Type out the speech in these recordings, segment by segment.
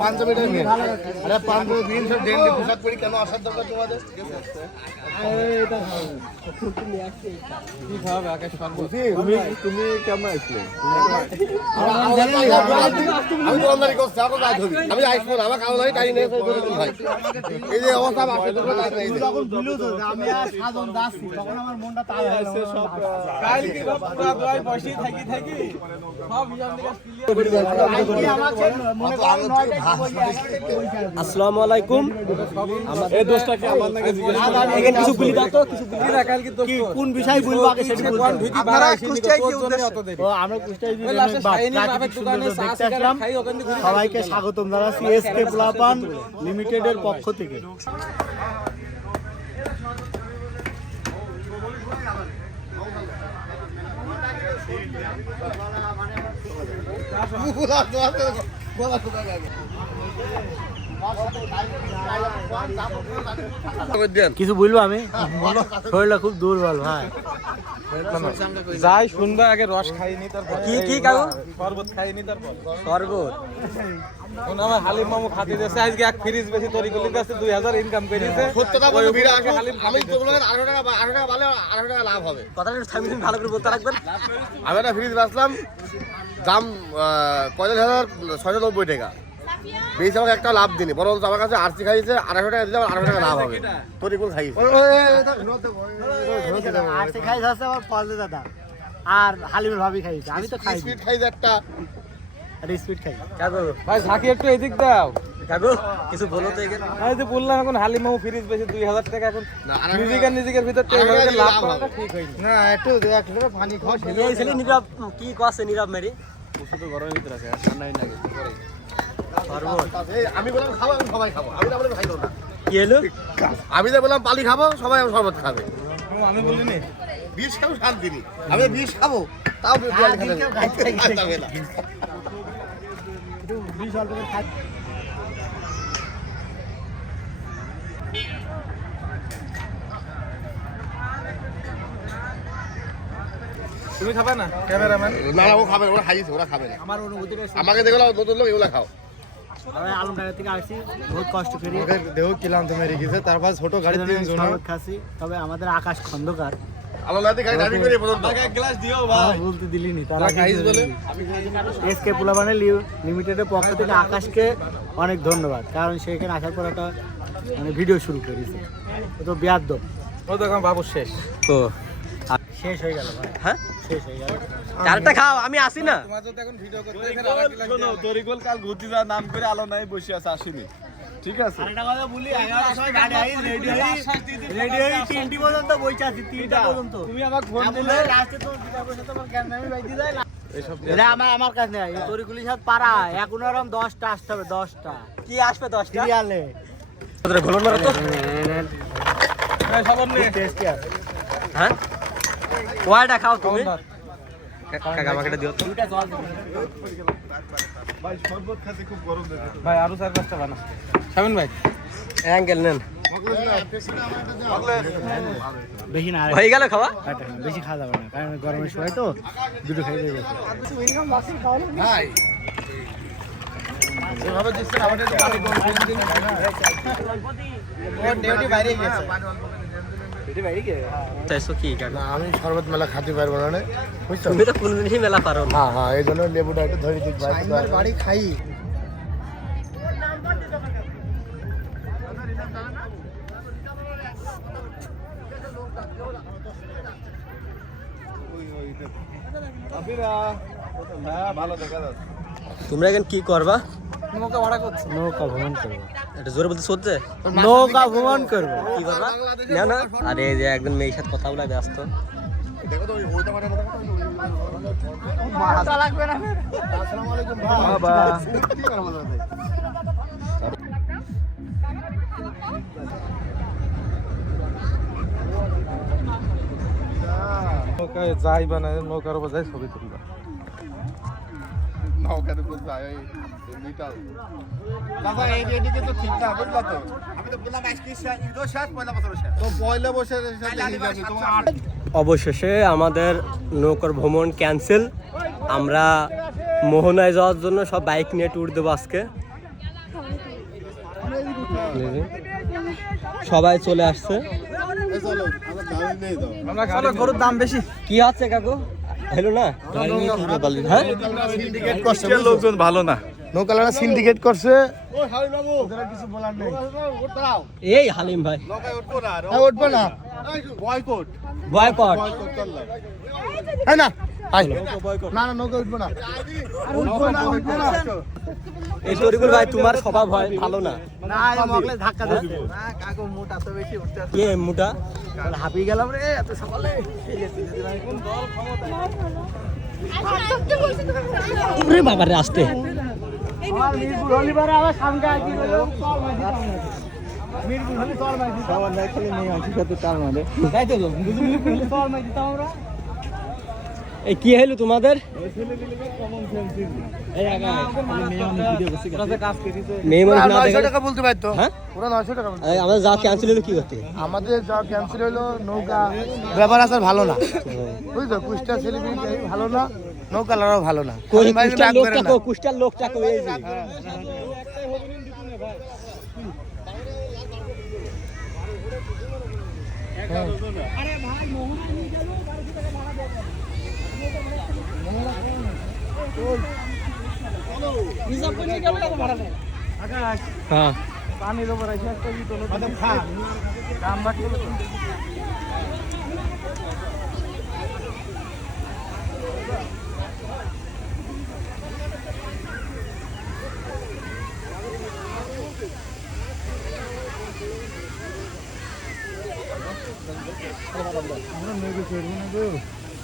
পাঞ্জাবিটা নিয়ে। আরে পাঞ্জাবি দিন সব ডেন্ডি পোশাক পরি কেন আসার দরকার তোমাদের? আমি দোকানদারি করছি, আমার গায়ে ধরি। আমি আসব আমার কারও নাই, টাই নেই, ভাই। এই যে অবস্থা বাসে দুটো টাই নেই, এই যে। অত আনন্দ থেকে ভাত। আসসালামু আলাইকুম এই দোষটাকে এখানে কিছু বলি দাও তো কিছু বলি কি কোন বিষয় বলব আগে সেটা বলতে আপনারা কুষ্টিয়ায় কি উদ্দেশ্য ও আমরা কুষ্টিয়ায় যে প্রাকৃতিক সৌন্দর্য দেখতে আসলাম সবাইকে স্বাগতম জানাচ্ছি এসকে প্লাপান লিমিটেডের পক্ষ থেকে মুলা দোয়াতে গলা শুকায় গেছে। দেন। কিছু বলব আমি? শরীরটা খুব দুর্বল ভাই। যাই শুনবা আগে রস খাইনি তারপর কি কি কাকু শরবত খাইনি তারপর। শরবত? কোন আমার হালিম মামু খাতে দিয়েছে আজকে এক ফ্রিজ বেশি কাছে ইনকাম করেছে। ভিড়ে উপলক্ষে আমি তো বললাম আড়াইশো টাকা টাকা টাকা লাভ হবে। কথাটা থামিয়ে ভালো করে বলতে রাখবেন। আমি একটা ফ্রিজ বেচলাম দাম পঁয়তাল্লিশ হাজার ছয়শো নব্বই টাকা। বেশ আমাকে একটা লাভ দিনি বরং আমার কাছে আরসি খাইছে আড়াইশো টাকা দিলে আমার আড়াইশো টাকা লাভ হবে। তোর কোন খাইছে আর সে খাই আমার দাদা। আর হালিমের ভাবি খাইছে আমি তো খাই স্পিড খাইছে একটা। আর স্পিড খাই কাকু। ভাই ঝাঁকি একটু এদিক দাও। কাকু কিছু বলো তো এখানে। আমি যে বললাম এখন হালিম মামু ফ্রিজ বেশি দুই হাজার টাকা এখন ভিতর লাভ লাভ করাটা হবে। ঠিক হয়নি। না একটু এক লিটার পানি খাওয়া এই ছেলে নীরব কি কছে নীরব মেরি? এই, আমি বললাম খাব আমি সবাই খাব। আমি না বলে খাইতো না। কি হলো? আমি তো বললাম পালি খাব সবাই আমার শরবত খাবে। আমি বলিনি। বিষ খাব শান্তি নেই। আমি বিষ খাব তাও খাবে না। তুমি খাবে না? ক্যামেরাম্যান না ও খাবে ওরা খাইছে ওরা খাবে না। আমার অনুভূতিটা আমাকে দেখল নতুন লোক এগুলো খাও। আমি আলমডাঙ্গা থেকে আসছি বহুত কষ্ট করি। দেহ ক্লান্ত মেরে গেছে তারপর ছোট গাড়ি তিন জন শরবত তবে আমাদের আকাশ খন্দকার। আলো গাড়ি ড্রাইভিং করে পর্যন্ত। গ্লাস দিও আমার বলতে দিলিনি তারা খাইস বলে? এসকে পুলাবানের লিমিটেডের পক্ষ থেকে আকাশকে অনেক ধন্যবাদ কারণ সেখানে আসার পর একটা মানে ভিডিও শুরু করেছে। ও তো বিয়াদ্দ ও দেখো বাবু শেষ। ও শেষ হয়ে গেল ভাই। হ্যাঁ? শেষ হয়ে গেল। চারটা খাও আমি আসি না। তোমার এখন ভিডিও করতে কাল ঘুরতে যাওয়ার নাম করে আলো নাই বসে আছে আসেনি। ঠিক আছে? আরেকটা কথা বলি এগারোটার সময় গাড়ি আই রেডি হই রেডি হই তিনটি পর্যন্ত বইছে আছি তিনটা পর্যন্ত। তুমি আমাকে ফোন দিলে? লাস্টে তো দুটা বসে তোমার জ্ঞান আমি বাইতে যাই এটা আমার আমার কাছে নেই এই তরিকুলি সাথ পাড়া এখন এরকম দশটা আসতে হবে দশটা। কি আসবে দশটা? সিরিয়ালে। ঘুরন মারো তো এই সবার নে। টেস্টি আছে হ্যাঁ? কয়টা খাও তুমি কাকা আমাকে দিও তো দুইটা জল দিবি। ভাই শরবত খেতে খুব গরম ভাই আরও চার পাঁচটা বানা সামিন ভাই অ্যাঙ্গেল নেন বেশি না হয়ে গেল খাওয়া বেশি খাওয়া যাবে না কারণ গরমের সময় তো দুটো খেয়ে দিয়ে যেভাবে দিচ্ছেন আমাদের। চাইছো কি না আমি শরবত মেলা খাতে পারব না রে। বুঝছ তুমি তো কোনদিনই মেলা পারো না হ্যাঁ হ্যাঁ এই জন্য লেবুটা একটু ধরে দিক ভাই বাড়ি খাই হ্যাঁ ভালো দেখা যাচ্ছে তোমরা এখন কি করবা নৌকা ভাড়া করছে। নৌকা ভ্রমণ করব। এটা জোরে বলতে সরছে নৌকা ভ্রমণ করব। কি করবা না না। আরে যে একজন মেয়ের সাথে কথা বলা ব্যস্ত। নৌকায় যাই বানায় নৌকার উপর ছবি তুলবা। যায় এই মিটার দাদা এই এদিকে তো ঠিক না বুঝলা তো? আমি তো বললাম আজকে ঈদও শেষ পয়লা বছর শেষ। তো পয়লা বছর অবশেষে আমাদের নৌকার ভ্রমণ ক্যান্সেল আমরা মোহনায় যাওয়ার জন্য সব বাইক নিয়ে ট্যুর দেবো আজকে। সবাই চলে আসছে। আমরা গরুর দাম বেশি। কি আছে কাকু? হলো না? হ্যাঁ? লোকজন ভালো না। নৌকালারা সিন্ডিকেট করছে। এই হালিম ভাই। উঠবো না বয়কট বয়কট না। না না নৌকা উঠবো না। উঠবো না উঠবো না। এই তরিকুল ভাই তোমার স্বভাব হয় ভালো না? না এই মগলে ধাক্কা দিচ্ছে না কাকু মোটা তো বেশি উঠতে কে মুটা? হাঁপিয়ে গেলাম রে এত সকালে। ওরে বাবা রে আসতে। মিরপুর হলি? চল মাঝি সবার দেখলে নেই আছি কত তার মধ্যে তাই তো হলি চল মাঝি তো আমরা। এই কি হলো তোমাদের? হ্যাঁ? আমাদের যা ক্যান্সেল হলো কি করতে? আমাদের যা ক্যান্সেল হলো নৌকা। ব্যাপার আসার ভালো না। বুঝছ? কুষ্টা সেলিব্রিটি ভালো না। নৌকা লড়াও ভালো না। কই কুষ্টার রাগ করে লোকটা না। কো কুষ্টার লোকটা কো এই যে। হ্যাঁ। পানির উপর এসে একটা কি তোলো খা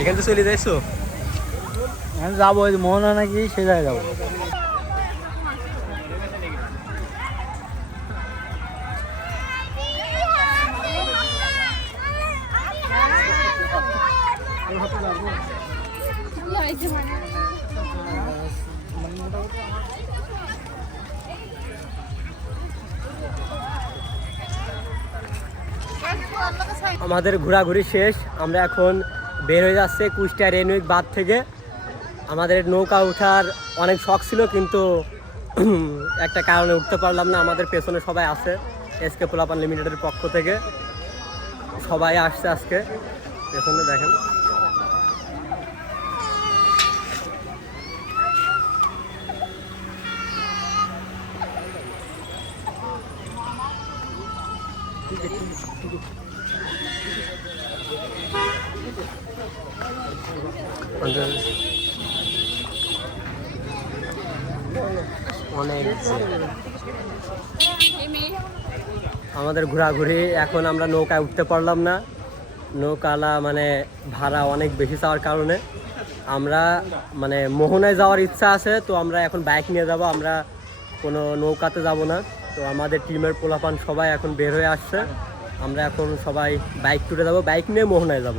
এখান থেকে চলে যাইছো? আমি যাব ওই মোহনা নাকি সে জায়গায় যাব। আমাদের ঘোরাঘুরি শেষ, আমরা এখন বের হয়ে যাচ্ছে কুষ্টিয়া রেনউইক বাদ থেকে। আমাদের নৌকা ওঠার অনেক শখ ছিল, কিন্তু একটা কারণে উঠতে পারলাম না। আমাদের পেছনে সবাই আছে এসকে পোলাপান লিমিটেডের পক্ষ থেকে। সবাই আসছে আজকে। পেছনে দেখেন। অনেক আমাদের ঘোরাঘুরি, এখন আমরা নৌকায় উঠতে পারলাম না। নৌকালা মানে ভাড়া অনেক বেশি চাওয়ার কারণে। আমরা মানে মোহনায় যাওয়ার ইচ্ছা আছে, তো আমরা এখন বাইক নিয়ে যাব। আমরা কোনো নৌকাতে যাব না। তো আমাদের টিমের পোলাপান সবাই এখন বের হয়ে আসছে। আমরা এখন সবাই বাইক টুরে যাব। বাইক নিয়ে মোহনায় যাব।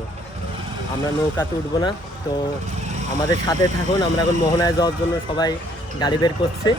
আমরা নৌকাতে উঠবো না। তো আমাদের সাথে থাকুন, আমরা এখন মোহনায় যাওয়ার জন্য সবাই গাড়ি বের করছি।